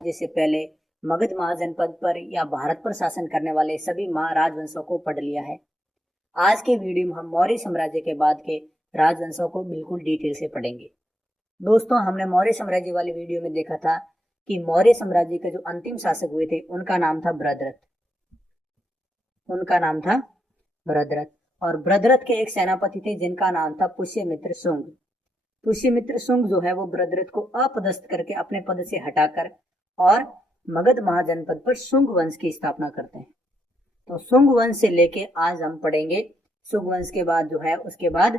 से पहले मगध महाजनपद पर या भारत पर शासन करने वाले सभी राजवंशों को पढ़ लिया है। आज के वीडियो में हम मौर्य साम्राज्य के बाद के राजवंशों को बिल्कुल डिटेल से पढ़ेंगे। दोस्तों, हमने मौर्य साम्राज्य वाली वीडियो में देखा था कि मौर्य साम्राज्य के जो अंतिम शासक हुए थे उनका नाम था भद्रथ। और भद्रथ के एक सेनापति थे जिनका नाम था पुष्यमित्र शुंग। पुष्यमित्र शुंग जो है वो भद्रथ को अपदस्थ करके अपने पद से हटाकर और मगध महाजनपद पर शुंग वंश की स्थापना करते हैं। तो शुंग वंश से लेके आज हम पढ़ेंगे शुंग वंश के बाद जो है उसके बाद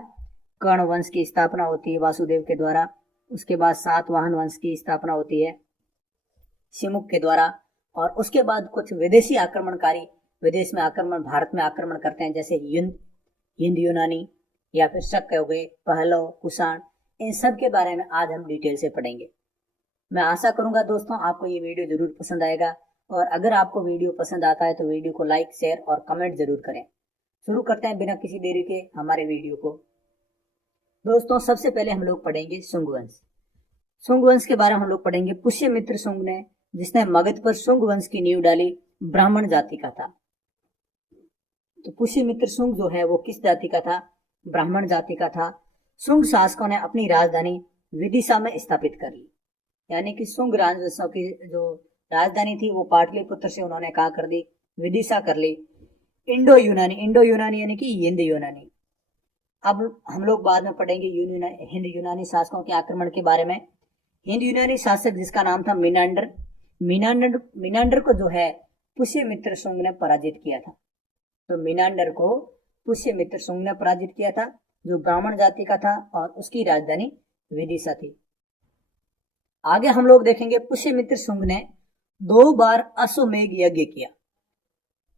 कर्ण वंश की स्थापना होती है वासुदेव के द्वारा। उसके बाद सातवाहन वंश की स्थापना होती है शिमुक के द्वारा। और उसके बाद कुछ विदेशी आक्रमणकारी विदेश में भारत में आक्रमण करते हैं, जैसे हिंद यूनानी या फिर शक हो गए, पहलव, कुषाण। इन सब के बारे में आज हम डिटेल से पढ़ेंगे। मैं आशा करूंगा दोस्तों आपको ये वीडियो जरूर पसंद आएगा, और अगर आपको वीडियो पसंद आता है तो वीडियो को लाइक, शेयर और कमेंट जरूर करें। शुरू करते हैं बिना किसी देरी के हमारे वीडियो को। दोस्तों, सबसे पहले हम लोग पढ़ेंगे शुंग वंश। शुंग वंश के बारे में हम लोग पढ़ेंगे। पुष्यमित्र शुंग ने, जिसने मगध पर शुंग वंश की नींव डाली, ब्राह्मण जाति का था। तो पुष्यमित्र शुंग जो है वो किस जाति का था? ब्राह्मण जाति का था। शुंग शासकों ने अपनी राजधानी विदिशा में स्थापित कर ली, यानी कि शुंग राजवंशों की जो राजधानी थी वो पाटलिपुत्र से उन्होंने कहा कर दी, विदिशा कर ली। इंडो यूनानी यानी कि हिंद यूनानी। अब हम लोग बाद में पढ़ेंगे हिंद यूनानी शासकों के आक्रमण के बारे में। हिंद यूनानी शासक जिसका नाम था मीनांडर को जो है पुष्यमित्र शुंग ने पराजित किया था। तो मीनांडर को पुष्यमित्र शुंग ने पराजित किया था, जो ब्राह्मण जाति का था और उसकी राजधानी विदिशा थी। आगे हम लोग देखेंगे पुष्यमित्र शुंग ने 2 बार अश्वमेघ यज्ञ किया।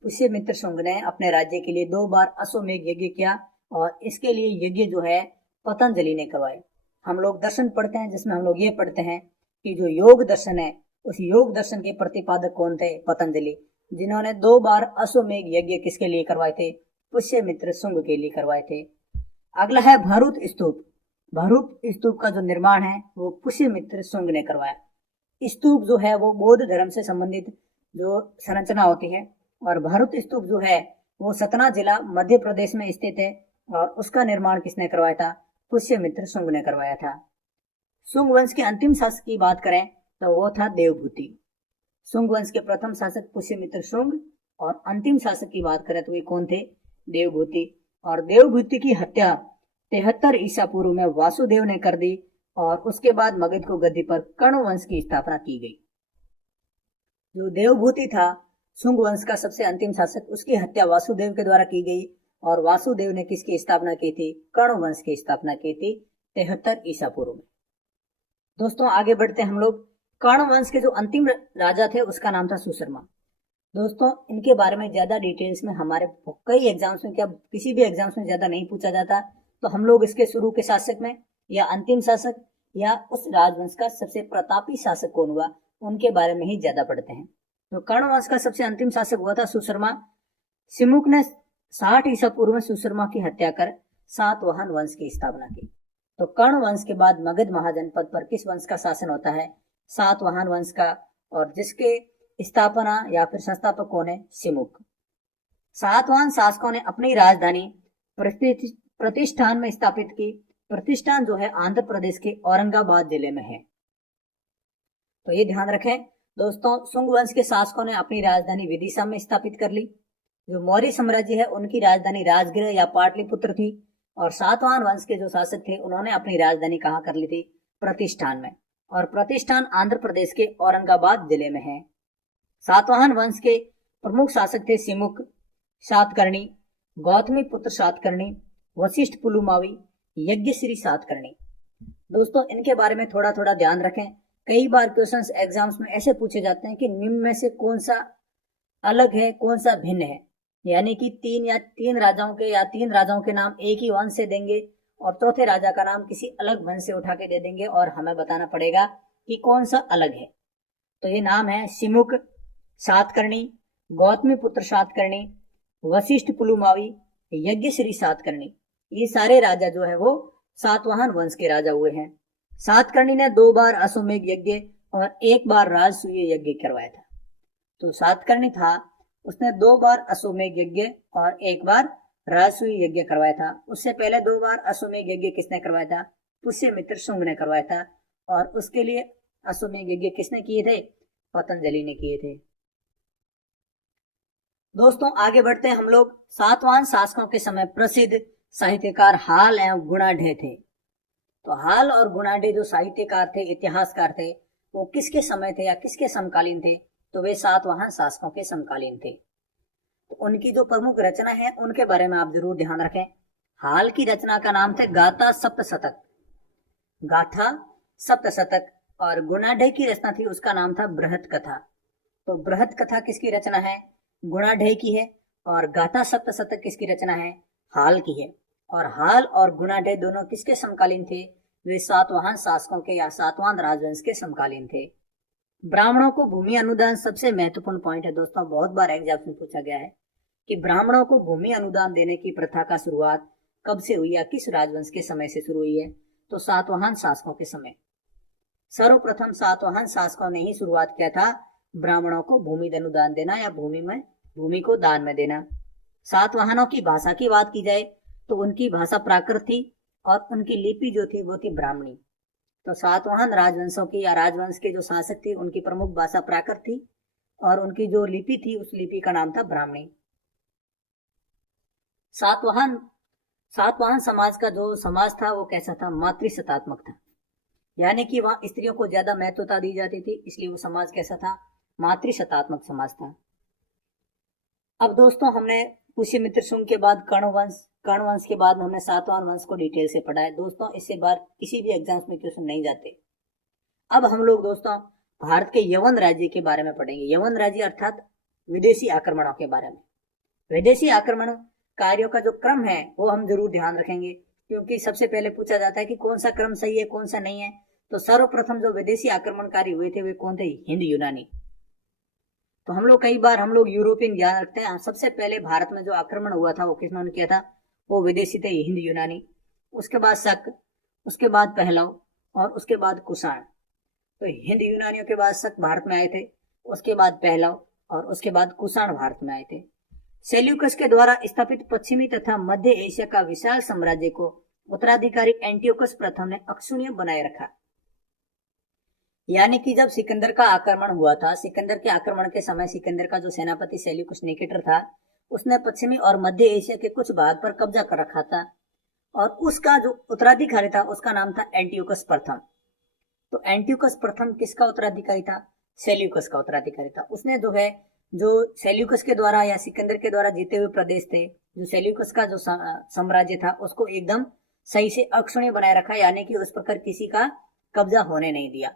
पुष्यमित्र शुंग ने अपने राज्य के लिए 2 बार अश्वमेघ यज्ञ किया, और इसके लिए यज्ञ जो है पतंजलि ने करवाए। हम लोग दर्शन पढ़ते हैं जिसमें हम लोग ये पढ़ते हैं कि जो योग दर्शन है उस योग दर्शन के प्रतिपादक कौन थे? पतंजलि, जिन्होंने 2 बार अश्वमेघ यज्ञ किसके लिए करवाए थे? पुष्यमित्र शुंग के लिए करवाए थे। अगला है भरूत स्तूप। भरूत स्तूप का जो निर्माण है वो पुष्यमित्र शुंग ने करवाया। स्तूप जो है वो बौद्ध धर्म से संबंधित जो संरचना होती है, और भरूत स्तूप जो है वो सतना जिला मध्य प्रदेश में स्थित है, और उसका निर्माण किसने करवाया था? पुष्यमित्र शुंग ने करवाया था। शुंग वंश के अंतिम शासक की बात करें तो वो था देवभूति। शुंग वंश के प्रथम शासक पुष्यमित्र शुंग, और अंतिम शासक की बात करें तो वे कौन थे? देवभूति। और देवभूति की हत्या 73 ईसा पूर्व में वासुदेव ने कर दी, और उसके बाद मगध को गद्दी पर कर्ण वंश की स्थापना की गई। जो देवभूति था शुंग वंश का सबसे अंतिम शासक, उसकी हत्या वासुदेव के द्वारा की गई, और वासुदेव ने किसकी स्थापना की थी? कर्ण वंश की स्थापना की थी 73 ईसा पूर्व में। दोस्तों, आगे बढ़ते हम लोग। कर्ण वंश के जो अंतिम राजा थे उसका नाम था सुशर्मा। दोस्तों, इनके बारे में ज्यादा डिटेल्स में हमारे कई एग्जाम्स में, क्या किसी भी एग्जाम्स में ज्यादा नहीं पूछा जाता, तो हम लोग इसके शुरू के शासक में या अंतिम शासक या उस राजवंश का सबसे प्रतापी शासक कौन हुआ उनके बारे में ही ज्यादा पढ़ते हैं। तो कर्ण वंश का सबसे अंतिम शासक हुआ था सुशर्मा। शिमुक ने 60 ईसा पूर्व में सुशर्मा की हत्या कर सातवाहन वंश की स्थापना की। तो कर्ण वंश के बाद मगध महाजनपद पर किस वंश का शासन होता है? सातवाहन वंश का, और जिसके स्थापना या फिर संस्थापक कौन है? शिमुक। सातवाहन शासकों ने अपनी राजधानी प्रतिष्ठान में स्थापित की। प्रतिष्ठान जो है आंध्र प्रदेश के औरंगाबाद जिले में है। तो ये ध्यान रखें दोस्तों, शुंग वंश के शासकों ने अपनी राजधानी विदिशा में स्थापित कर ली। जो मौर्य साम्राज्य है उनकी राजधानी राजगृह या पाटलिपुत्र थी, और सातवाहन वंश के जो शासक थे उन्होंने अपनी राजधानी कहाँ कर ली थी? प्रतिष्ठान में, और प्रतिष्ठान आंध्र प्रदेश के औरंगाबाद जिले में है। सातवाहन वंश के प्रमुख शासक थे शिमुक, सातकर्णी, गौतमी पुत्र सातकर्णी, वशिष्ठ पुलुमावी, यज्ञश्री सातकर्णी। दोस्तों, इनके बारे में थोड़ा थोड़ा ध्यान रखें। कई बार क्वेश्चंस एग्जाम्स में ऐसे पूछे जाते हैं कि निम्न में से कौन सा अलग है, कौन सा भिन्न है, यानी कि तीन राजाओं के नाम एक ही वंश से देंगे, और चौथे राजा का नाम किसी अलग वंश से उठा के दे देंगे, और हमें बताना पड़ेगा कि कौन सा अलग है। तो ये नाम है शिमुक, सातकर्णी, गौतमी पुत्र सातकर्णी, वशिष्ठ पुलुमावी, यज्ञश्री सातकर्णी। ये सारे राजा जो है वो सातवाहन वंश के राजा हुए हैं। सातकर्णी ने 2 बार अश्वमेघ यज्ञ और 1 बार राजसूय यज्ञ करवाया था। तो सातकर्णी था, उसने 2 बार अश्वमेध यज्ञ और 1 बार राजसूय यज्ञ करवाया था। उससे पहले 2 बार अश्वमेध यज्ञ किसने करवाया था? पुष्यमित्र शुंग ने करवाया था। और उसके लिए अश्वमेध यज्ञ किसने किए थे? पतंजलि ने किए थे। दोस्तों आगे बढ़ते हैं हम लोग। सातवाहन शासकों के समय प्रसिद्ध साहित्यकार हाल एवं गुणाढ्य थे। तो हाल और गुणाढ्य जो साहित्यकार थे, इतिहासकार थे, वो किसके समय थे या किसके समकालीन थे? तो वे सातवाहन शासकों के समकालीन थे। तो उनकी जो प्रमुख रचना है उनके बारे में आप जरूर ध्यान रखें। हाल की रचना का नाम था गाथा सप्तशतक, गाथा सप्तशतक। और गुणाढ्य की रचना थी, उसका नाम था बृहत कथा। तो बृहत कथा किसकी रचना है? गुणाढ्य की है। और गाथा सप्तशतक किसकी रचना है? हाल की है। और हाल और गुणाढ्य दोनों किसके समकालीन थे? वे सातवाहन शासकों के या सातवाहन राजवंश के समकालीन थे। ब्राह्मणों को भूमि अनुदान सबसे महत्वपूर्ण पॉइंट है दोस्तों, बहुत बार एग्जाम में पूछा गया है कि ब्राह्मणों को भूमि अनुदान देने की प्रथा का शुरुआत कब से हुई या किस राजवंश के समय से शुरू हुई है? तो सातवाहन शासकों के समय। सर्वप्रथम सातवाहन शासकों ने ही शुरुआत किया था ब्राह्मणों को भूमि अनुदान देना या भूमि को दान में देना। सातवाहनों की भाषा की बात की जाए तो उनकी भाषा प्राकृत थी और उनकी लिपि जो थी वो थी ब्राह्मणी। तो सातवाहन राजवंशों की या राजवंश के जो शासक थे उनकी प्रमुख भाषा प्राकृत थी और उनकी जो लिपि थी उस लिपि का नाम था ब्राह्मणी। सातवाहन समाज का जो समाज था वो कैसा था? मातृसत्तात्मक था, यानी कि वहां स्त्रियों को ज्यादा महत्वता दी जाती थी, इसलिए वो समाज कैसा था? मातृसत्तात्मक समाज था। अब दोस्तों हमने पुष्यमित्र शुंग के बाद कर्ण वंश के बाद हमने सातवाहन वंश को डिटेल से पढ़ा है दोस्तों। इससे बार किसी भी एग्जाम्स में क्वेश्चन नहीं जाते। अब हम लोग दोस्तों भारत के यवन राज्य के बारे में पढ़ेंगे। यवन राज्य अर्थात विदेशी आक्रमणों के बारे में। विदेशी आक्रमण कार्यों का जो क्रम है वो हम जरूर ध्यान रखेंगे, क्योंकि सबसे पहले पूछा जाता है कि कौन सा क्रम सही है कौन सा नहीं है। तो सर्वप्रथम जो विदेशी आक्रमणकारी हुए थे वे कौन थे? हिंद यूनानी। तो हम लोग कई बार यूरोपियन ज्ञान रखते हैं। सबसे पहले भारत में जो आक्रमण हुआ था वो किसने किया था? वो विदेशी थे, हिंद यूनानी। उसके बाद शक, उसके बाद पहलव और उसके बाद कुषाण। तो हिंद यूनानियों के बाद शक भारत में आए थे, उसके बाद पहलव और उसके बाद कुषाण भारत में आए थे। सेल्यूकस के द्वारा स्थापित पश्चिमी तथा मध्य एशिया का विशाल साम्राज्य को उत्तराधिकारी एंटियोकस प्रथम ने अक्षुण्य बनाए रखा। यानी कि जब सिकंदर का आक्रमण हुआ था, सिकंदर के आक्रमण के समय सिकंदर का जो सेनापति सेल्यूकस निकेटर था उसने पश्चिमी और मध्य एशिया के कुछ भाग पर कब्जा कर रखा था और उसका जो उत्तराधिकारी था उसका नाम था एंटियोकस प्रथम। तो एंटियोकस प्रथम किसका उत्तराधिकारी था? सेल्यूकस का उत्तराधिकारी था। उसने जो सेल्यूकस के द्वारा या सिकंदर के द्वारा जीते हुए प्रदेश थे, जो सेल्यूकस का जो साम्राज्य था उसको एकदम सही से अक्षुण्य बनाए रखा, यानी कि उस पर किसी का कब्जा होने नहीं दिया।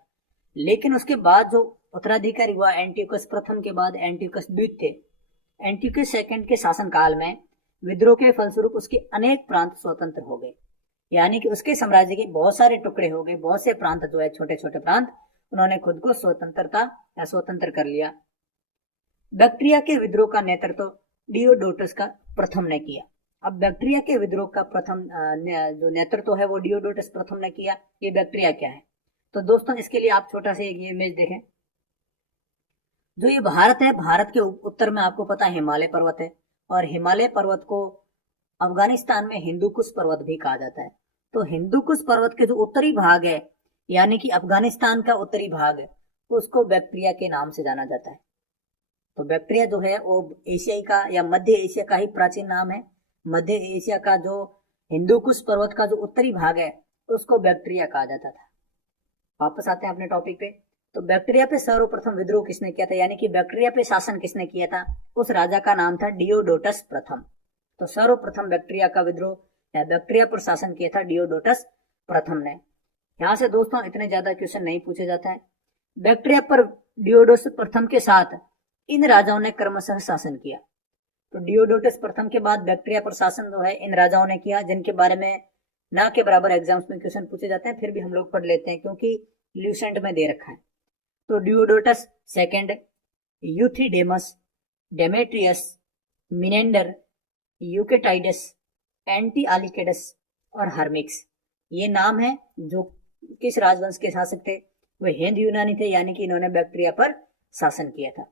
लेकिन उसके बाद जो उत्तराधिकारी हुआ एंटियोकस प्रथम के बाद एंटियोकस द्वितीय थे। एंटियोकस सेकंड के शासन काल में विद्रोह के फलस्वरूप उसके अनेक प्रांत स्वतंत्र हो गए, यानी कि उसके साम्राज्य के बहुत सारे टुकड़े हो गए, बहुत से प्रांत जो है छोटे छोटे प्रांत, उन्होंने खुद को स्वतंत्र कर लिया। बैक्ट्रिया के विद्रोह का नेतृत्व डियोडोटस का प्रथम ने किया। अब बैक्ट्रिया के विद्रोह का प्रथम जो नेतृत्व है वो डियोडोटस प्रथम ने किया। ये बैक्ट्रिया क्या है? तो दोस्तों इसके लिए आप छोटा सा एक इमेज देखें। जो ये भारत है, भारत के उत्तर में आपको पता है हिमालय पर्वत है और हिमालय पर्वत को अफगानिस्तान में हिंदुकुश पर्वत भी कहा जाता है। तो हिंदुकुश पर्वत के जो उत्तरी भाग है, यानी कि अफगानिस्तान का उत्तरी भाग है, उसको बैक्ट्रिया के नाम से जाना जाता है। तो बैक्ट्रिया जो है वो एशियाई का या मध्य एशिया का ही प्राचीन नाम है। मध्य एशिया का जो हिंदुकुश पर्वत का जो उत्तरी भाग है उसको बैक्ट्रिया कहा जाता था। वापस आते हैं अपने टॉपिक पे। तो बैक्ट्रिया पे सर्वप्रथम विद्रोह किसने किया था, यानी कि बैक्ट्रिया पे शासन किसने किया था? उस राजा का नाम था डियोडोटस प्रथम। तो सर्वप्रथम बैक्ट्रिया का विद्रोह या बैक्ट्रिया पर शासन किया था डियोडोटस प्रथम ने। यहाँ से दोस्तों इतने ज्यादा क्वेश्चन नहीं पूछे जाता है। बैक्ट्रिया पर डियोडोटस प्रथम के साथ इन राजाओं ने क्रमशः शासन किया। तो डियोडोटस प्रथम के बाद बैक्ट्रिया पर शासन जो है इन राजाओं ने किया, जिनके बारे में ना के बराबर एग्जाम्स में क्वेश्चन पूछे जाते हैं, फिर भी हम लोग पढ़ लेते हैं क्योंकि ल्यूसेंट में दे रखा है। तो डियोडोटस सेकंड, यूथिडेमस, डेमेट्रियस, मिनेंडर, यूकेटाइडस, एंटीआलिकेडस और हर्मिक्स, ये नाम है जो किस राजवंश के शासक थे? वे हिंद यूनानी थे, यानी कि इन्होंने बैक्ट्रिया पर शासन किया था।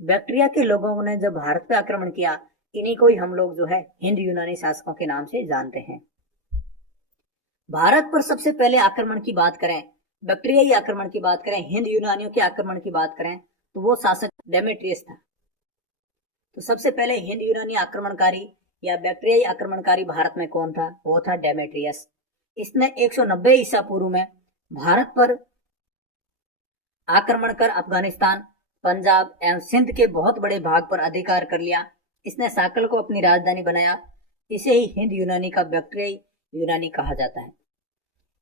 बैक्ट्रिया के लोगों ने जब भारत पर आक्रमण किया, इन्हीं को ही हम लोग जो है हिंद यूनानी शासकों के नाम से जानते हैं। भारत पर सबसे पहले आक्रमण की बात करें, बैक्ट्रियाई आक्रमण की बात करें, हिंद यूनानियों के आक्रमण की बात करें, तो वो शासक डेमेट्रियस था। तो सबसे पहले हिंद यूनानी आक्रमणकारी या बैक्ट्रियाई आक्रमणकारी भारत में कौन था? वो था डेमेट्रियस। इसने 190 ईसा पूर्व में भारत पर आक्रमण कर अफगानिस्तान, पंजाब एवं सिंध के बहुत बड़े भाग पर अधिकार कर लिया। इसने साकल को अपनी राजधानी बनाया। इसे ही हिंद यूनानी का बैक्ट्रियाई यूनानी कहा जाता है।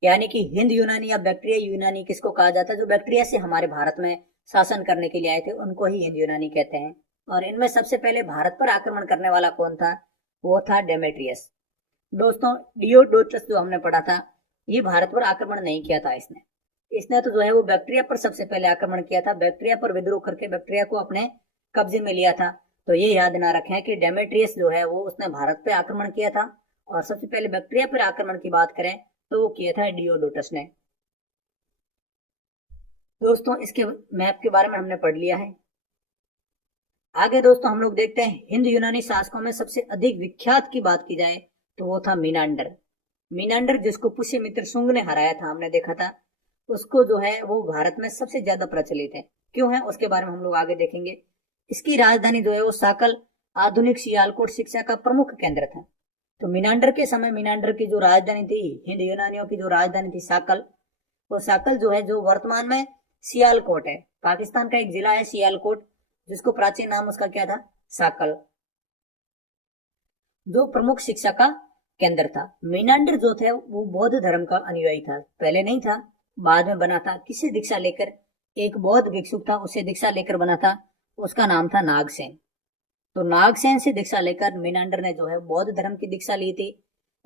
यानी कि हिंद यूनानी या बैक्ट्रियाई यूनानी किसको कहा जाता है? जो बैक्ट्रिया से हमारे भारत में शासन करने के लिए आए थे, उनको ही हिंद यूनानी कहते हैं। और इनमें सबसे पहले भारत पर आक्रमण करने वाला कौन था? वो था डेमेट्रियस। दोस्तों, डियोडोटस जो हमने पढ़ा था, ये भारत पर आक्रमण नहीं किया था। इसने तो जो है वो बैक्ट्रिया पर सबसे पहले आक्रमण किया था। बैक्ट्रिया पर विद्रोह करके बैक्ट्रिया को अपने कब्जे में लिया था। तो ये याद ना रखें कि डेमेट्रियस जो है वो उसने भारत पर आक्रमण किया था। और सबसे पहले बैक्ट्रिया पर आक्रमण की बात करें तो वो किया था डियोडोटस ने। दोस्तों, इसके मैप के बारे में हमने पढ़ लिया है। आगे दोस्तों हम लोग देखते हैं हिंद यूनानी शासकों में सबसे अधिक विख्यात की बात की जाए तो वो था मीनांडर। मीनांडर जिसको पुष्यमित्र शुंग ने हराया था, हमने देखा था, उसको जो है वो भारत में सबसे ज्यादा प्रचलित है। क्यों है उसके बारे में हम लोग आगे देखेंगे। इसकी राजधानी जो है वो साकल, आधुनिक सियालकोट शिक्षा का प्रमुख केंद्र था। तो मीनांडर के समय मीनांडर की जो राजधानी थी, हिंद यूनानियों की जो राजधानी थी साकल, वो साकल जो है जो वर्तमान में सियालकोट है, पाकिस्तान का एक जिला है सियालकोट, जिसको प्राचीन नाम उसका क्या था? साकल, जो प्रमुख शिक्षा का केंद्र था। मीनांडर जो थे वो बौद्ध धर्म का अनुयायी था। पहले नहीं था, बाद में बना था। किससे दीक्षा लेकर? एक बौद्ध भिक्षुक था, उससे दीक्षा लेकर बना था। उसका नाम था नागसेन। तो नागसेन से दीक्षा लेकर मीनांडर ने जो है बौद्ध धर्म की दीक्षा ली थी।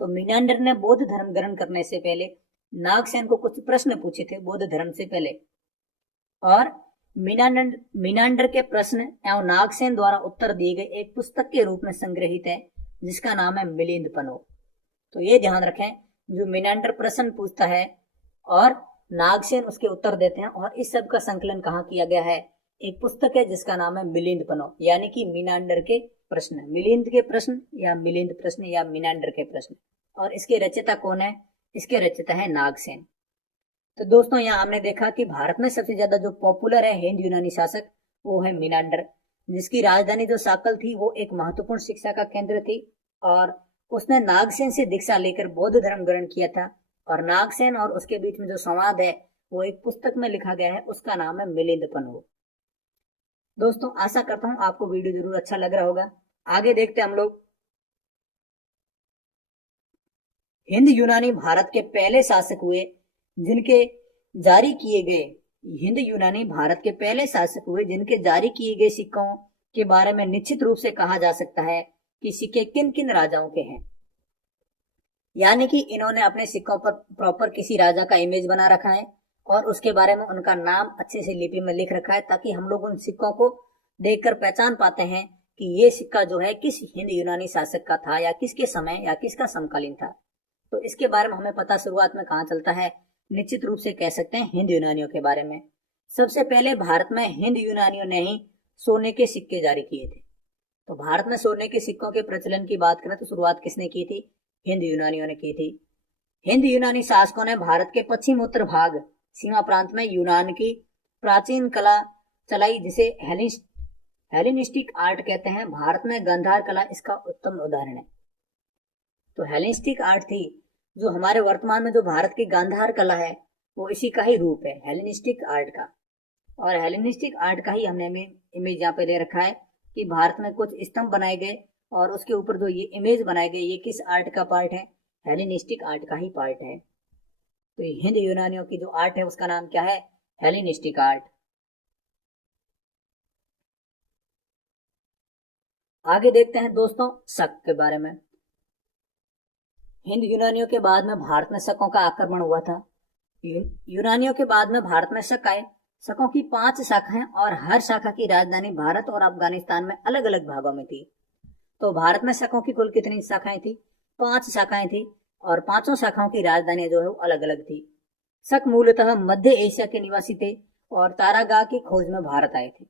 तो मीनांडर ने बौद्ध धर्म ग्रहण करने से पहले नागसेन को कुछ प्रश्न पूछे थे बौद्ध धर्म से पहले, और मीनांडर के प्रश्न एवं नागसेन द्वारा उत्तर दिए गए एक पुस्तक के रूप में संग्रहित है, जिसका नाम है मिलिंद पनो। तो ये ध्यान रखें, जो मीनांडर प्रश्न पूछता है और नागसेन उसके उत्तर देते हैं, और इस सब का संकलन कहाँ किया गया है? एक पुस्तक है जिसका नाम है मिलिंद पनो, यानी कि मीनांडर के प्रश्न, मिलिंद के प्रश्न या मिलिंद प्रश्न या मीनांडर के प्रश्न। और इसके रचयिता कौन है? इसके रचयिता है नागसेन। तो दोस्तों, यहाँ हमने देखा कि भारत में सबसे ज्यादा जो पॉपुलर है हिंद यूनानी शासक, वो है मीनांडर, जिसकी राजधानी जो साकल थी वो एक महत्वपूर्ण शिक्षा का केंद्र थी। और उसने नागसेन से दीक्षा लेकर बौद्ध धर्म ग्रहण किया था। और नागसेन और उसके बीच में जो संवाद है वो एक पुस्तक में लिखा गया है, उसका नाम है मिलिंद पनो। दोस्तों, आशा करता हूं आपको वीडियो जरूर अच्छा लग रहा होगा। आगे देखते हैं हम लोग हिंद यूनानी भारत के पहले शासक हुए जिनके जारी किए गए हिंद यूनानी भारत के पहले शासक हुए जिनके जारी किए गए सिक्कों के बारे में निश्चित रूप से कहा जा सकता है कि सिक्के किन किन राजाओं के हैं। यानी कि इन्होंने अपने सिक्कों पर प्रॉपर किसी राजा का इमेज बना रखा है और उसके बारे में उनका नाम अच्छे से लिपि में लिख रखा है, ताकि हम लोग उन सिक्कों को देखकर पहचान पाते हैं कि ये सिक्का जो है किस हिंद यूनानी शासक का था, या किसके समय या किसका समकालीन था। तो इसके बारे में हमें पता शुरुआत में कहाँ चलता है? निश्चित रूप से कह सकते हैं हिंद यूनानियों के बारे में। सबसे पहले भारत में हिंद यूनानियों ने ही सोने के सिक्के जारी किए थे। तो भारत में सोने के सिक्कों के प्रचलन की बात करें तो शुरुआत किसने की थी? हिंद यूनानियों ने की थी। हिंद यूनानी शासकों ने भारत के पश्चिम उत्तर भाग सीमा प्रांत में यूनान की प्राचीन कला चलाई, जिसे हेलेनिस्टिक आर्ट कहते हैं। भारत में गांधार कला इसका उत्तम उदाहरण है। तो हेलेनिस्टिक आर्ट थी जो हमारे वर्तमान में जो भारत की गांधार कला है, वो इसी का ही रूप है, हेलेनिस्टिक आर्ट का। और हेलेनिस्टिक आर्ट का ही हमने इमेज यहाँ पे दे रखा है कि भारत में कुछ स्तंभ बनाए गए और उसके ऊपर जो ये इमेज बनाए गए, ये किस आर्ट का पार्ट है? हेलेनिस्टिक आर्ट का ही पार्ट है। तो हिंद यूनानियों की जो आर्ट है उसका नाम क्या है? Hellenistic art. आगे देखते हैं दोस्तों शक के बारे में। हिंद यूनानियों के बाद में भारत में शकों का आक्रमण हुआ था। यूनानियों के बाद में भारत में शक आए। शकों की 5 शाखाएं और हर शाखा की राजधानी भारत और अफगानिस्तान में अलग अलग भागों में थी। तो भारत में शकों की कुल कितनी शाखाएं थी? 5 शाखाएं थी, और 5 शाखाओं की राजधानी जो है वो अलग अलग थी। शक मूलतः मध्य एशिया के निवासी थे और तारागाह की खोज में भारत आए थे।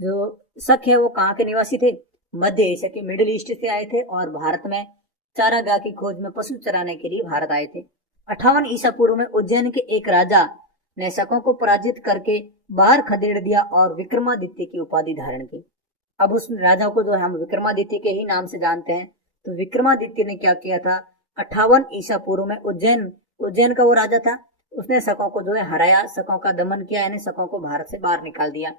जो शक है वो कहाँ के निवासी थे? मध्य एशिया के, मिडिल ईस्ट से आए थे और भारत में चारागाह की खोज में पशु चराने के लिए भारत आए थे। 58 ईसा पूर्व में उज्जैन के एक राजा ने शकों को पराजित करके बाहर खदेड़ दिया और विक्रमादित्य की उपाधि धारण की। अब उस राजा को जो हम विक्रमादित्य के ही नाम से जानते हैं, तो विक्रमादित्य ने क्या किया था? 58 ईसा पूर्व में उज्जैन का वो राजा था, उसने शकों को जो है हराया, शकों का दमन किया, यानी शकों को भारत से बाहर निकाल दिया।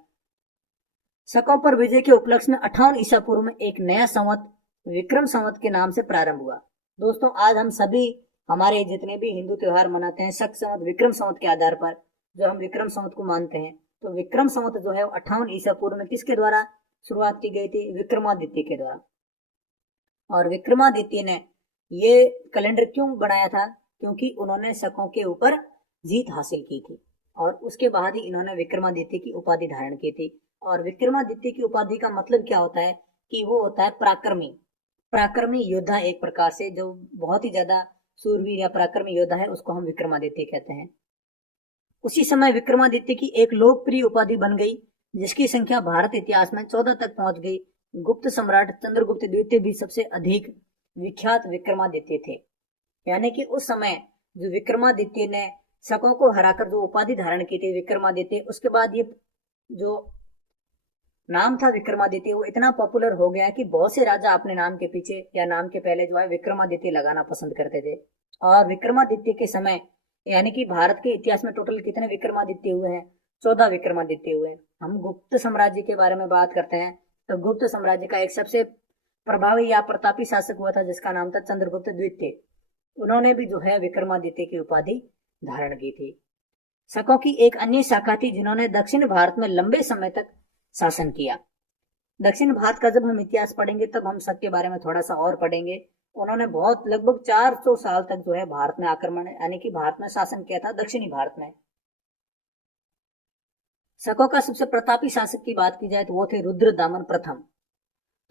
शकों पर विजय के उपलक्ष्य में 58 ईसा पूर्व में एक नया संवत विक्रम संवत के नाम से प्रारंभ हुआ। दोस्तों, आज हम सभी हमारे जितने भी हिंदू त्योहार मनाते हैं शक संवत विक्रम संवत के आधार पर, जो हम विक्रम संवत को मानते हैं, तो विक्रम संवत जो है 58 ईसा पूर्व में किसके द्वारा शुरुआत की गई थी? विक्रमादित्य के द्वारा। और विक्रमादित्य ने ये कैलेंडर क्यों बनाया था? क्योंकि उन्होंने शकों के ऊपर जीत हासिल की थी और उसके बाद ही इन्होंने विक्रमादित्य की उपाधि धारण की थी। और विक्रमादित्य की उपाधि का मतलब क्या होता है? कि वो होता है पराक्रमी योद्धा, एक प्रकार से जो बहुत ही ज्यादा सूरवीर या पराक्रमी योद्धा है, उसको हम विक्रमादित्य कहते हैं। उसी समय विक्रमादित्य की एक लोकप्रिय उपाधि बन गई, जिसकी संख्या भारत इतिहास में 14 तक पहुंच गई। गुप्त सम्राट चंद्रगुप्त द्वितीय भी सबसे अधिक विख्यात विक्रमादित्य थे। यानी कि उस समय जो विक्रमादित्य ने शकों को हराकर जो उपाधि धारण की थी विक्रमादित्य, उसके बाद ये जो नाम था विक्रमादित्य वो इतना पॉपुलर हो गया कि बहुत से राजा अपने नाम के पीछे या नाम के पहले जो है विक्रमादित्य लगाना पसंद करते थे। और विक्रमादित्य के समय, यानी कि भारत के इतिहास में टोटल कितने विक्रमादित्य हुए हैं? 14 विक्रमादित्य हुए। हम गुप्त साम्राज्य के बारे में बात करते हैं, तो गुप्त साम्राज्य का एक सबसे प्रभावी या प्रतापी शासक हुआ था जिसका नाम था चंद्रगुप्त द्वितीय। उन्होंने भी जो है विक्रमादित्य की उपाधि धारण की थी। शकों की एक अन्य शाखा थी जिन्होंने दक्षिण भारत में लंबे समय तक शासन किया। दक्षिण भारत का जब हम इतिहास पढ़ेंगे तब हम शक के बारे में थोड़ा सा और पढ़ेंगे। उन्होंने बहुत लगभग 400 साल तक जो है भारत में आक्रमण यानी कि भारत में शासन किया था, दक्षिणी भारत में। शकों का सबसे प्रतापी शासक की बात की जाए तो वो थे रुद्रदामन प्रथम।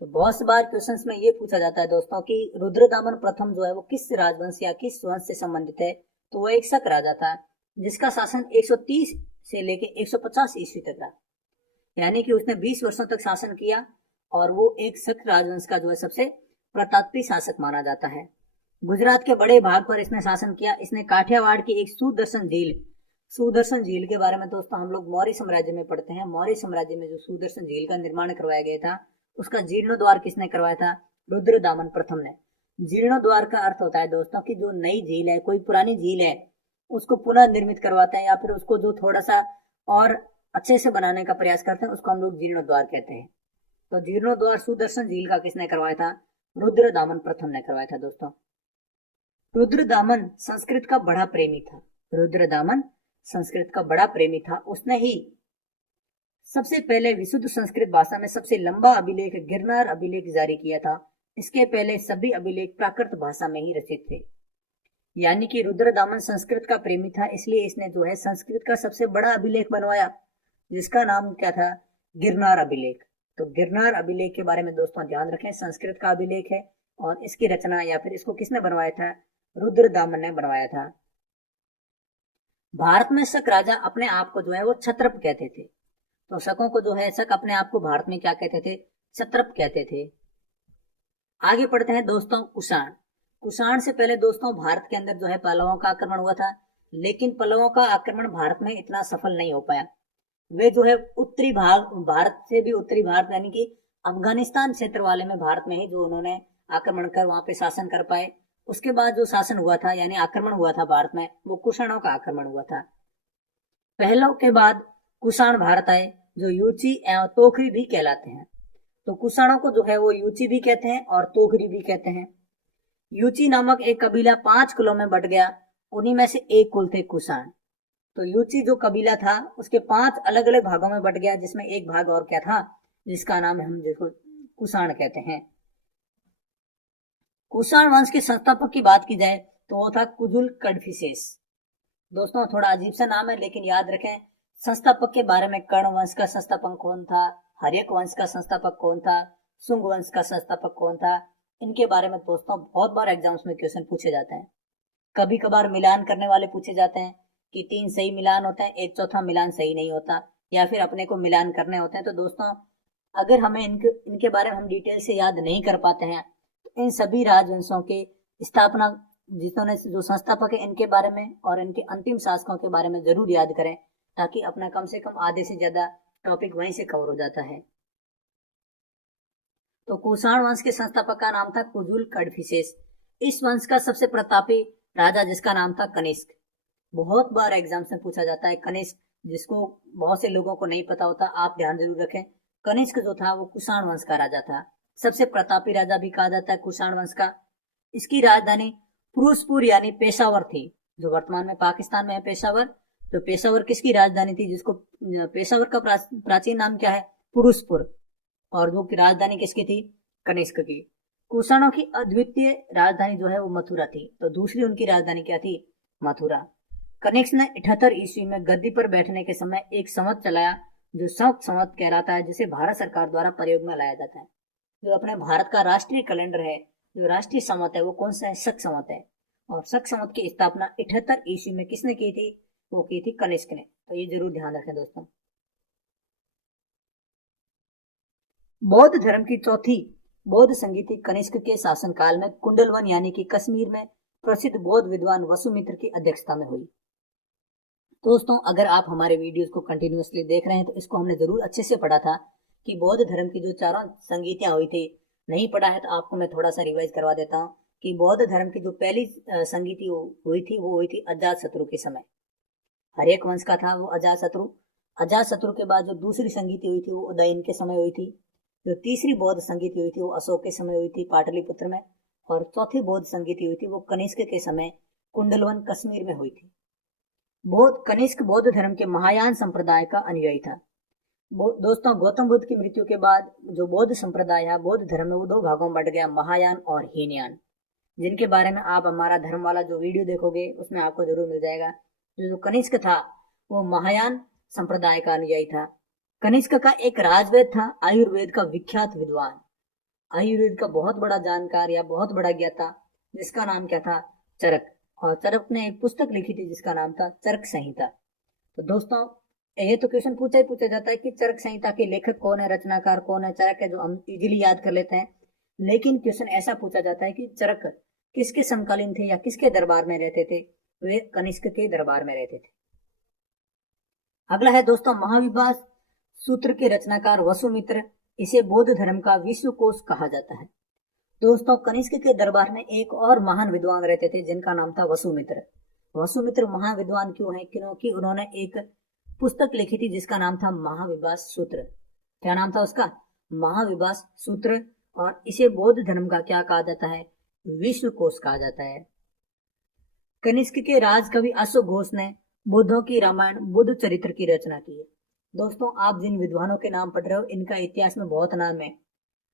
तो बहुत बार क्वेश्चंस में ये पूछा जाता है दोस्तों कि रुद्रदामन प्रथम जो है वो किस राजवंश या किस वंश से संबंधित है? तो वो एक शक राजा था जिसका शासन 130 से लेके 150 ईस्वी तक रहा, यानी कि उसने 20 वर्षों तक शासन किया और वो एक शक राजवंश का जो है सबसे प्रतापी शासक माना जाता है। गुजरात के बड़े भाग पर इसने शासन किया। इसने काठियावाड़ की एक सुदर्शन झील के बारे में दोस्तों हम लोग मौर्य साम्राज्य में पढ़ते हैं। मौर्य साम्राज्य में जो सुदर्शन झील का निर्माण करवाया गया था, उसका जीर्णोद्वार किसने करवाया था? रुद्रदामन प्रथम ने। जीर्णोद्वार का अर्थ होता है दोस्तों कि जो नई झील है, कोई पुरानी झील है, उसको पुनः निर्मित करवाते हैं या फिर उसको जो थोड़ा सा और अच्छे से बनाने का प्रयास करते हैं, उसको हम लोग जीर्णोद्वार कहते हैं। तो जीर्णोद्वार सुदर्शन झील का किसने करवाया था? रुद्रदामन प्रथम ने करवाया था दोस्तों। रुद्रदामन संस्कृत का बड़ा प्रेमी था। रुद्रदामन संस्कृत का बड़ा प्रेमी था। उसने ही सबसे पहले विशुद्ध संस्कृत भाषा में सबसे लंबा अभिलेख गिरनार अभिलेख जारी किया था। इसके पहले सभी अभिलेख प्राकृत भाषा में ही रचित थे। यानी कि रुद्रदामन संस्कृत का प्रेमी था, इसलिए इसने जो है संस्कृत का सबसे बड़ा अभिलेख बनवाया, जिसका नाम क्या था? गिरनार अभिलेख। तो गिरनार अभिलेख के बारे में दोस्तों ध्यान रखें, संस्कृत का अभिलेख है और इसकी रचना या फिर इसको किसने बनवाया था? रुद्रदामन ने बनवाया था। भारत में शक राजा अपने आप को जो है वो क्षत्रप कहते थे। तो शकों को जो है शक अपने आप को भारत में क्या कहते थे? क्षत्रप कहते थे। आगे पढ़ते हैं दोस्तों कुषाण। कुषाण से पहले दोस्तों भारत के अंदर जो है पल्लवों का आक्रमण हुआ था, लेकिन पल्लवों का आक्रमण भारत में इतना सफल नहीं हो पाया। वे जो है उत्तरी भाग, भारत से भी उत्तरी भारत यानी कि अफगानिस्तान क्षेत्र वाले में भारत में ही जो उन्होंने आक्रमण कर वहां पे शासन कर पाए। उसके बाद जो शासन हुआ था यानी आक्रमण हुआ था भारत में, वो कुषाणों का आक्रमण हुआ था। पहलों के बाद कुषाण भारत आए जो यूची एवं तोखरी भी कहलाते हैं। तो कुषाणों को जो है वो यूची भी कहते हैं और तोखरी भी कहते हैं। यूची नामक एक कबीला 5 कुलों में बट गया, उन्हीं में से एक कुल थे कुषाण। तो यूची जो कबीला था उसके 5 अलग अलग भागों में बट गया, जिसमें एक भाग और क्या था जिसका नाम हम जिसको कुषाण कहते हैं। कुषाण वंश के संस्थापक की बात की जाए तो वो था कुजुल कडफिसेस। दोस्तों थोड़ा अजीब सा नाम है, लेकिन याद रखें संस्थापक के बारे में। कर्ण वंश का संस्थापक कौन था? हर्यक वंश का संस्थापक कौन था? शुंग वंश का संस्थापक कौन था? इनके बारे में दोस्तों बहुत बार एग्जाम्स में क्वेश्चन पूछे जाते हैं। कभी कभार मिलान करने वाले पूछे जाते हैं कि 3 सही मिलान होते हैं, 1/4 मिलान सही नहीं होता, या फिर अपने को मिलान करने होते हैं। तो दोस्तों अगर हमें इनके इनके बारे में हम डिटेल से याद नहीं कर पाते हैं तो इन सभी राजवंशों के स्थापना जिन्होंने जो संस्थापक है इनके बारे में और इनके अंतिम शासकों के बारे में जरूर याद करें, ताकि अपना कम से कम आधे से ज्यादा टॉपिक वहीं से कवर हो जाता है। तो कुषाण वंश के संस्थापक का नाम था कुजुल कड़फिसेस। इस वंश का सबसे प्रतापी राजा जिसका नाम था कनिष्क। बहुत बार एग्जाम में पूछा जाता है कनिष्क, जिसको बहुत से लोगों को नहीं पता होता, आप ध्यान जरूर रखें। कनिष्क जो था वो कुषाण वंश का राजा था, सबसे प्रतापी राजा भी कहा जाता है कुषाण वंश का। इसकी राजधानी फिरोजपुर यानी पेशावर थी, जो वर्तमान में पाकिस्तान में है पेशावर। तो पेशावर किसकी राजधानी थी, जिसको पेशावर का प्राचीन नाम क्या है, फिरोजपुर, और वो की राजधानी किसकी थी, कनिष्क की। कुषाणों की अद्वितीय राजधानी जो है वो मथुरा थी, तो दूसरी उनकी राजधानी क्या थी, मथुरा। कनिष्क ने 78 ईस्वी में गद्दी पर बैठने के समय एक संवत चलाया जो शक संवत कहलाता है, जिसे भारत सरकार द्वारा प्रयोग में लाया जाता है। जो अपने भारत का राष्ट्रीय कैलेंडर है, जो राष्ट्रीय संवत है वो कौन सा है, शक संवत है। और शक संवत की स्थापना 78 ईस्वी में किसने की थी, वो की थी कनिष्क ने। तो ये जरूर ध्यान रखें दोस्तों। बौद्ध धर्म की चौथी बौद्ध संगीति कनिष्क के शासनकाल में कुंडलवन यानी कि कश्मीर में प्रसिद्ध बौद्ध विद्वान वसुमित्र की अध्यक्षता में हुई। दोस्तों अगर आप हमारे वीडियोस को कंटिन्यूअसली देख रहे हैं तो इसको हमने जरूर अच्छे से पढ़ा था कि बौद्ध धर्म की जो चारों संगीतियां हुई थी। नहीं पढ़ा है तो आपको मैं थोड़ा सा रिवाइज करवा देता हूँ कि बौद्ध धर्म की जो पहली संगीति हुई थी वो हुई थी अजातशत्रु के समय। हर्यक वंश का था वो अजातशत्रु। अजातशत्रु के बाद जो दूसरी संगीति हुई थी वो उदयन के समय हुई थी। जो तीसरी बौद्ध संगीति हुई थी वो अशोक के समय हुई थी पाटलिपुत्र में। और चौथी बौद्ध संगीति हुई थी वो कनिष्क के समय कुंडलवन कश्मीर में हुई थी। कनिष्क बौद्ध धर्म के महायान संप्रदाय का अनुयायी था। दोस्तों गौतम बुद्ध की मृत्यु के बाद जो बौद्ध संप्रदाय है बौद्ध धर्म में वो 2 भागों में बट गया, महायान और हीनयान, जिनके बारे में आप हमारा धर्म वाला जो वीडियो देखोगे उसमें आपको जरूर मिल जाएगा। जो कनिष्क था वो महायान संप्रदाय का अनुयायी था। कनिष्क का एक राजवेद था, आयुर्वेद का विख्यात विद्वान, आयुर्वेद का बहुत बड़ा जानकार या बहुत बड़ा ज्ञाता, जिसका नाम क्या था, चरक। और चरक ने एक पुस्तक लिखी थी जिसका नाम था चरक संहिता। तो दोस्तों ये तो क्वेश्चन पूछा जाता है कि चरक संहिता के लेखक कौन है, रचनाकार कौन है। चरक है जो हम इजीली याद कर लेते हैं, लेकिन क्वेश्चन ऐसा पूछा जाता है कि चरक किसके समकालीन थे या किसके दरबार में रहते थे। वे कनिष्क के दरबार में रहते थे। अगला है दोस्तों महाविभास सूत्र के रचनाकार वसुमित्र। इसे बौद्ध धर्म का विश्वकोश कहा जाता है। दोस्तों कनिष्क के दरबार में एक और महान विद्वान रहते थे जिनका नाम था वसुमित्र। वसुमित्र महान विद्वान क्यों है, क्योंकि उन्होंने एक पुस्तक लिखी थी जिसका नाम था महाविभास सूत्र। क्या नाम था उसका, महाविभास सूत्र। और इसे बौद्ध धर्म का क्या कहा जाता है, विश्वकोश कहा जाता है। कनिष्क के राजकवि अशोक घोष ने बुद्धों की रामायण बुद्ध चरित्र की रचना की है। दोस्तों आप जिन विद्वानों के नाम पढ़ रहे हो इनका इतिहास में बहुत नाम है।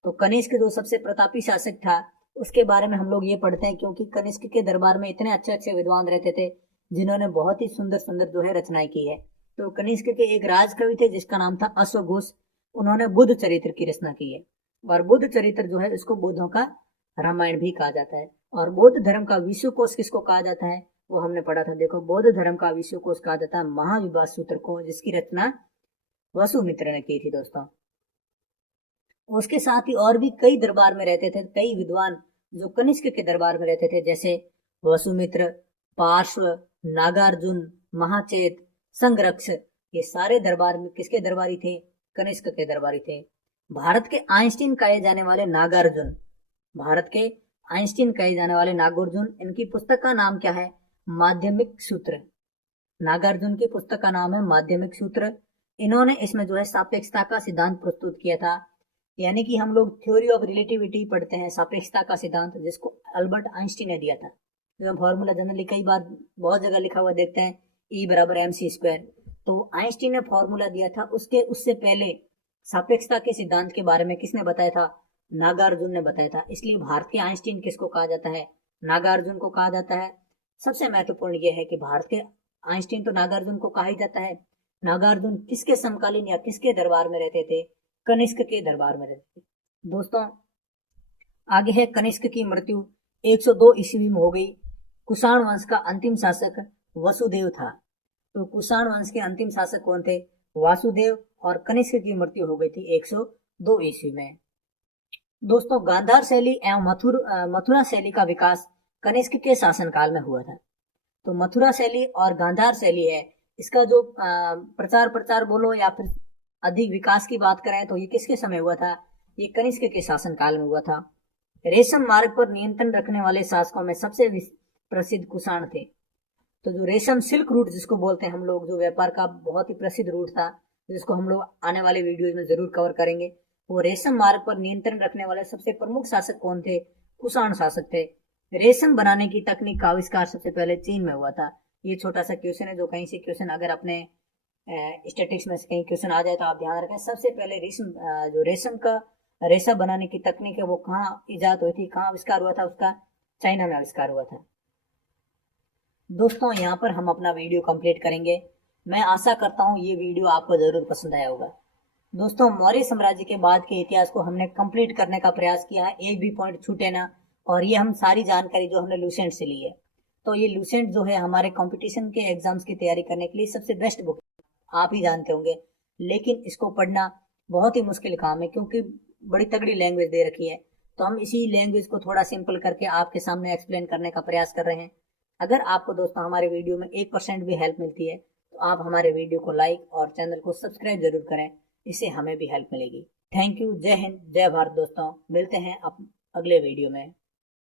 तो कनिष्क जो सबसे प्रतापी शासक था उसके बारे में हम लोग ये पढ़ते हैं, क्योंकि कनिष्क के दरबार में इतने अच्छे अच्छे विद्वान रहते थे जिन्होंने बहुत ही सुंदर सुंदर जो है रचनाएं की है। तो कनिष्क के एक राजकवि थे जिसका नाम था अशोक घोष। उन्होंने बुद्ध चरित्र की रचना की है, और बुद्ध चरित्र जो है इसको बुद्धों का रामायण भी कहा जाता है। और बौद्ध धर्म का विश्वकोश किसको कहा जाता है वो हमने पढ़ा था। देखो बौद्ध धर्म का विश्वकोश कहा जाता है महाविभास सूत्र को, जिसकी रचना वसुमित्र ने की थी। दोस्तों उसके साथ ही और भी कई दरबार में रहते थे कई विद्वान जो कनिष्क के दरबार में रहते थे, जैसे वसुमित्र, पार्श्व, नागार्जुन, महाचेत, संगरक्ष। ये सारे दरबार में किसके दरबारी थे, कनिष्क के दरबारी थे। भारत के आइंस्टीन कहे जाने वाले नागार्जुन, भारत के आइंस्टीन कहे जाने वाले नागार्जुन, इनकी पुस्तक का नाम क्या है, माध्यमिक सूत्र। नागार्जुन की पुस्तक का नाम है माध्यमिक सूत्र। इन्होंने इसमें जो है सापेक्षता का सिद्धांत प्रस्तुत किया था। यानी कि हम लोग थ्योरी ऑफ रिलेटिविटी पढ़ते हैं, सापेक्षता का सिद्धांत जिसको अल्बर्ट आइंस्टीन ने दिया था। जो फॉर्मूला जनरली कई बार बहुत जगह लिखा हुआ देखते हैं E = mc²। तो आइंस्टीन ने फॉर्मूला दिया था, उससे पहले सापेक्षता के सिद्धांत के बारे में किसने बताया था, नागार्जुन ने बताया था। इसलिए भारत के आइंस्टीन किसको कहा जाता है, नागार्जुन को कहा जाता है। सबसे महत्वपूर्ण यह है कि भारत के आइंस्टीन तो नागार्जुन को कहा ही जाता है। नागार्जुन किसके समकालीन या किसके दरबार में रहते थे, कनिष्क के दरबार में रहते थे। दोस्तों आगे है कनिष्क की मृत्यु 102 ईस्वी में हो गई। कुषाण वंश का अंतिम शासक वसुदेव था। तो कुषाण वंश के अंतिम शासक कौन थे? वासुदेव। और कनिष्क की मृत्यु हो गई थी 102 ईस्वी में। दोस्तों, गांधार शैली एवं मथुरा शैली का विकास कनिष्क के शासनकाल में हुआ था। तो मथुरा शैली और गांधार शैली है, इसका जो प्रचार बोलो या फिर अधिक विकास की बात करें तो ये किसके समय हुआ था? ये कनिष्क के शासनकाल में हुआ था। रेशम मार्ग पर नियंत्रण रखने वाले शासकों में सबसे प्रसिद्ध कुषाण थे। तो जो रेशम सिल्क रूट जिसको बोलते हैं हम लोग, जो व्यापार का बहुत ही प्रसिद्ध रूट था, जिसको हम लोग आने वाले वीडियोज में जरूर कवर करेंगे, वो रेशम मार्ग पर नियंत्रण रखने वाले सबसे प्रमुख शासक कौन थे? कुषाण शासक थे। रेशम बनाने की तकनीक का आविष्कार सबसे पहले चीन में हुआ था। ये छोटा सा क्वेश्चन है, जो कहीं से क्वेश्चन अगर अपने स्टैटिक्स में से कहीं क्वेश्चन आ जाए तो आप ध्यान रखें। सबसे पहले जो रेशम का रेशा बनाने की तकनीक है वो कहाँ इजाद हुई थी, कहाँ आविष्कार हुआ था? उसका चाइना में आविष्कार हुआ था। दोस्तों, यहाँ पर हम अपना वीडियो कंप्लीट करेंगे। मैं आशा करता हूँ ये वीडियो आपको जरूर पसंद आया होगा। दोस्तों, मौर्य साम्राज्य के बाद के इतिहास को हमने कंप्लीट करने का प्रयास किया है, एक भी पॉइंट छूटे ना। और ये हम सारी जानकारी जो हमने लूसेंट से ली है। तो ये लूसेंट जो है हमारे कंपटीशन के एग्जाम्स की तैयारी करने के लिए सबसे बेस्ट बुक, आप ही जानते होंगे। लेकिन इसको पढ़ना बहुत ही मुश्किल काम है, क्योंकि बड़ी तगड़ी लैंग्वेज दे रखी है। तो हम इसी लैंग्वेज को थोड़ा सिंपल करके आपके सामने एक्सप्लेन करने का प्रयास कर रहे हैं। अगर आपको दोस्तों हमारे वीडियो में 1% भी हेल्प मिलती है तो आप हमारे वीडियो को लाइक और चैनल को सब्सक्राइब जरूर करें, इससे हमें भी हेल्प मिलेगी। Thank you. जय हिंद, जय भारत। दोस्तों, मिलते हैं अगले वीडियो में।